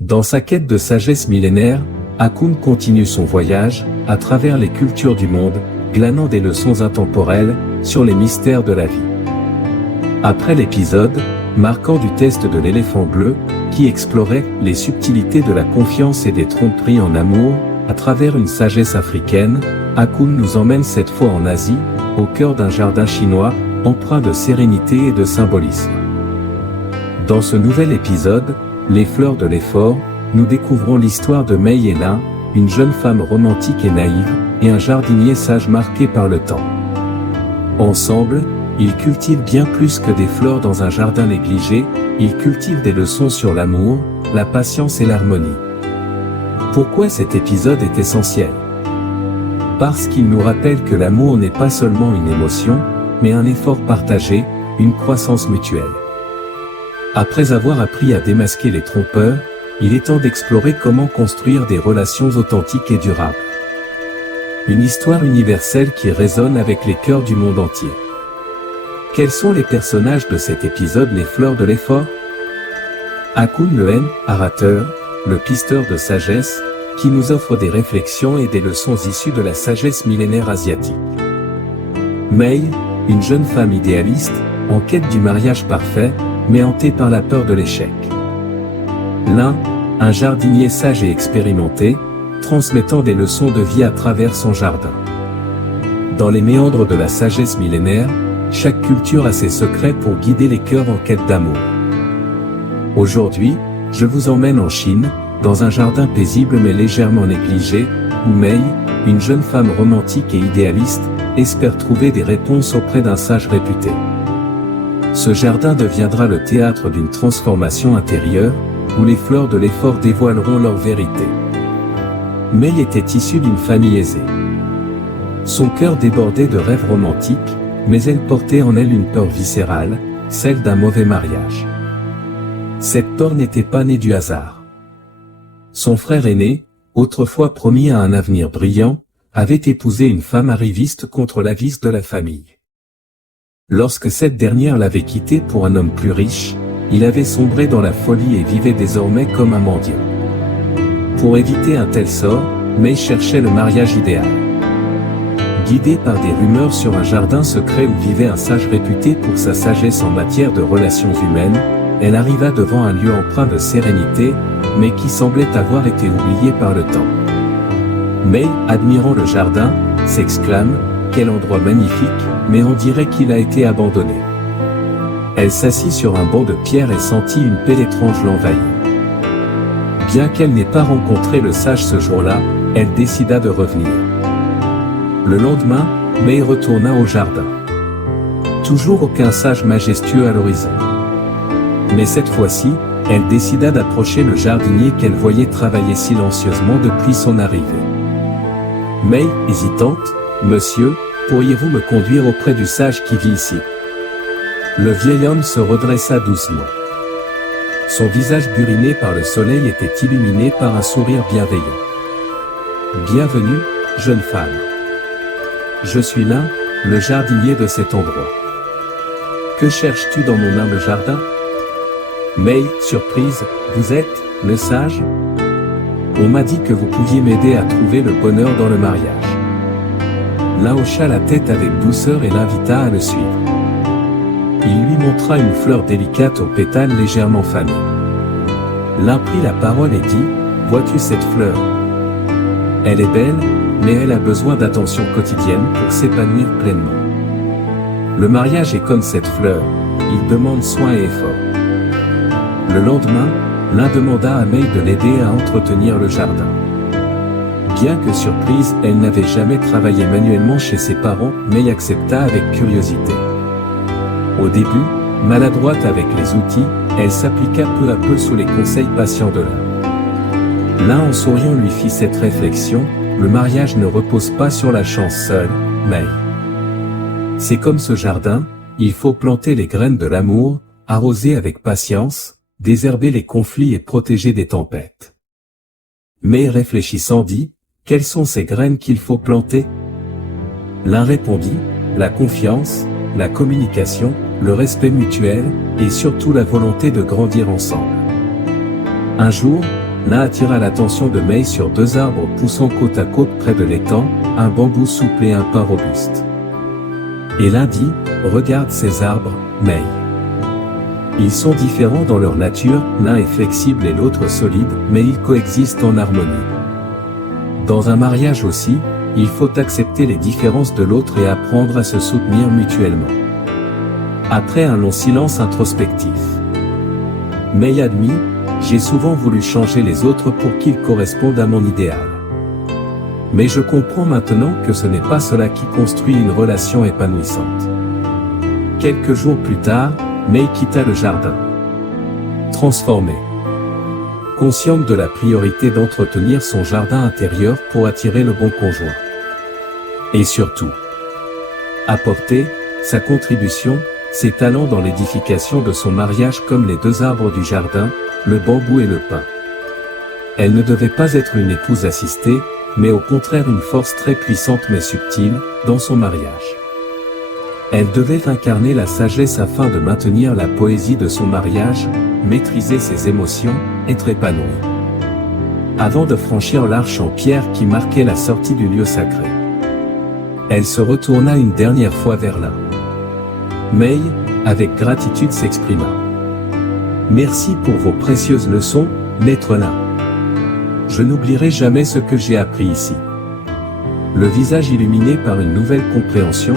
Dans sa quête de sagesse millénaire, Hakoun continue son voyage, à travers les cultures du monde, glanant des leçons intemporelles, sur les mystères de la vie. Après l'épisode, marquant du test de l'éléphant bleu, qui explorait les subtilités de la confiance et des tromperies en amour, à travers une sagesse africaine, Hakoun nous emmène cette fois en Asie, au cœur d'un jardin chinois, empreint de sérénité et de symbolisme. Dans ce nouvel épisode, Les fleurs de l'effort, nous découvrons l'histoire de Mei et Lin, une jeune femme romantique et naïve, et un jardinier sage marqué par le temps. Ensemble, ils cultivent bien plus que des fleurs dans un jardin négligé, ils cultivent des leçons sur l'amour, la patience et l'harmonie. Pourquoi cet épisode est essentiel? Parce qu'il nous rappelle que l'amour n'est pas seulement une émotion, mais un effort partagé, une croissance mutuelle. Après avoir appris à démasquer les trompeurs, il est temps d'explorer comment construire des relations authentiques et durables. Une histoire universelle qui résonne avec les cœurs du monde entier. Quels sont les personnages de cet épisode Les fleurs de l'effort? Hakoun le narrateur, le pisteur de sagesse, qui nous offre des réflexions et des leçons issues de la sagesse millénaire asiatique. Mei, une jeune femme idéaliste, en quête du mariage parfait, mais hantée par la peur de l'échec. Lin, un jardinier sage et expérimenté, transmettant des leçons de vie à travers son jardin. Dans les méandres de la sagesse millénaire, chaque culture a ses secrets pour guider les cœurs en quête d'amour. Aujourd'hui, je vous emmène en Chine, dans un jardin paisible mais légèrement négligé, où Mei, une jeune femme romantique et idéaliste, espère trouver des réponses auprès d'un sage réputé. Ce jardin deviendra le théâtre d'une transformation intérieure, où les fleurs de l'effort dévoileront leur vérité. Mei était issue d'une famille aisée. Son cœur débordait de rêves romantiques, mais elle portait en elle une peur viscérale, celle d'un mauvais mariage. Cette peur n'était pas née du hasard. Son frère aîné, autrefois promis à un avenir brillant, avait épousé une femme arriviste contre l'avis de la famille. Lorsque cette dernière l'avait quitté pour un homme plus riche, il avait sombré dans la folie et vivait désormais comme un mendiant. Pour éviter un tel sort, Mei cherchait le mariage idéal. Guidée par des rumeurs sur un jardin secret où vivait un sage réputé pour sa sagesse en matière de relations humaines, elle arriva devant un lieu empreint de sérénité, mais qui semblait avoir été oublié par le temps. Mei, admirant le jardin, s'exclame « Quel endroit magnifique, mais on dirait qu'il a été abandonné ». Elle s'assit sur un banc de pierre et sentit une paix étrange l'envahir. Bien qu'elle n'ait pas rencontré le sage ce jour-là, elle décida de revenir. Le lendemain, Mei retourna au jardin. Toujours aucun sage majestueux à l'horizon. Mais cette fois-ci, elle décida d'approcher le jardinier qu'elle voyait travailler silencieusement depuis son arrivée. Mei, hésitante, « Monsieur, pourriez-vous me conduire auprès du sage qui vit ici ?» Le vieil homme se redressa doucement. Son visage buriné par le soleil était illuminé par un sourire bienveillant. « Bienvenue, jeune femme. Je suis Lin, le jardinier de cet endroit. Que cherches-tu dans mon humble jardin ?» Mei, surprise, « Vous êtes, le sage ? On m'a dit que vous pouviez m'aider à trouver le bonheur dans le mariage. » Lin hocha la tête avec douceur et l'invita à le suivre. Il lui montra une fleur délicate aux pétales légèrement fanés. Lin prit la parole et dit, « Vois-tu cette fleur ? Elle est belle, mais elle a besoin d'attention quotidienne pour s'épanouir pleinement. Le mariage est comme cette fleur, il demande soin et effort. » Le lendemain, Lin demanda à Mei de l'aider à entretenir le jardin. Bien que surprise, elle n'avait jamais travaillé manuellement chez ses parents, Mei accepta avec curiosité. Au début, maladroite avec les outils, elle s'appliqua peu à peu sous les conseils patients de Lin. Lin en souriant lui fit cette réflexion, le mariage ne repose pas sur la chance seule, Mei. C'est comme ce jardin, il faut planter les graines de l'amour, arroser avec patience, désherber les conflits et protéger des tempêtes. Mei réfléchissant dit, quelles sont ces graines qu'il faut planter? Lin répondit, la confiance, la communication, le respect mutuel, et surtout la volonté de grandir ensemble. Un jour, l'un attira l'attention de Mei sur deux arbres poussant côte à côte près de l'étang, un bambou souple et un pin robuste. Et l'un dit, « Regarde ces arbres, Mei. Ils sont différents dans leur nature, l'un est flexible et l'autre solide, mais ils coexistent en harmonie. Dans un mariage aussi, il faut accepter les différences de l'autre et apprendre à se soutenir mutuellement. » Après un long silence introspectif, Mei admit, « J'ai souvent voulu changer les autres pour qu'ils correspondent à mon idéal. Mais je comprends maintenant que ce n'est pas cela qui construit une relation épanouissante. » Quelques jours plus tard, Mei quitta le jardin. Transformée. Consciente de la priorité d'entretenir son jardin intérieur pour attirer le bon conjoint. Et surtout, apporter sa contribution, ses talents dans l'édification de son mariage comme les deux arbres du jardin, le bambou et le pin. Elle ne devait pas être une épouse assistée, mais au contraire une force très puissante mais subtile, dans son mariage. Elle devait incarner la sagesse afin de maintenir la poésie de son mariage, maîtriser ses émotions, être épanouie. Avant de franchir l'arche en pierre qui marquait la sortie du lieu sacré, elle se retourna une dernière fois vers l'un. Mei, avec gratitude s'exprima. « Merci pour vos précieuses leçons, maître Lin. Je n'oublierai jamais ce que j'ai appris ici. » Le visage illuminé par une nouvelle compréhension,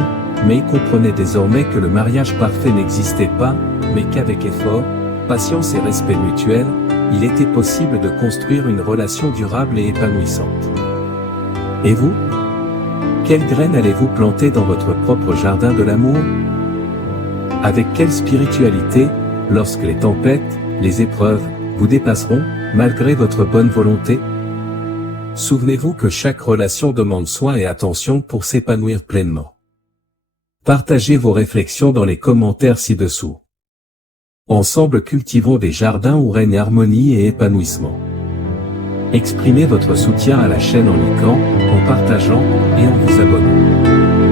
Mei comprenait désormais que le mariage parfait n'existait pas, mais qu'avec effort, patience et respect mutuel, il était possible de construire une relation durable et épanouissante. Et vous? Quelles graines allez-vous planter dans votre propre jardin de l'amour? Avec quelle spiritualité, lorsque les tempêtes, les épreuves, vous dépasseront, malgré votre bonne volonté? Souvenez-vous que chaque relation demande soin et attention pour s'épanouir pleinement. Partagez vos réflexions dans les commentaires ci-dessous. Ensemble cultivons des jardins où règne harmonie et épanouissement. Exprimez votre soutien à la chaîne en likant, en partageant et en vous abonnant.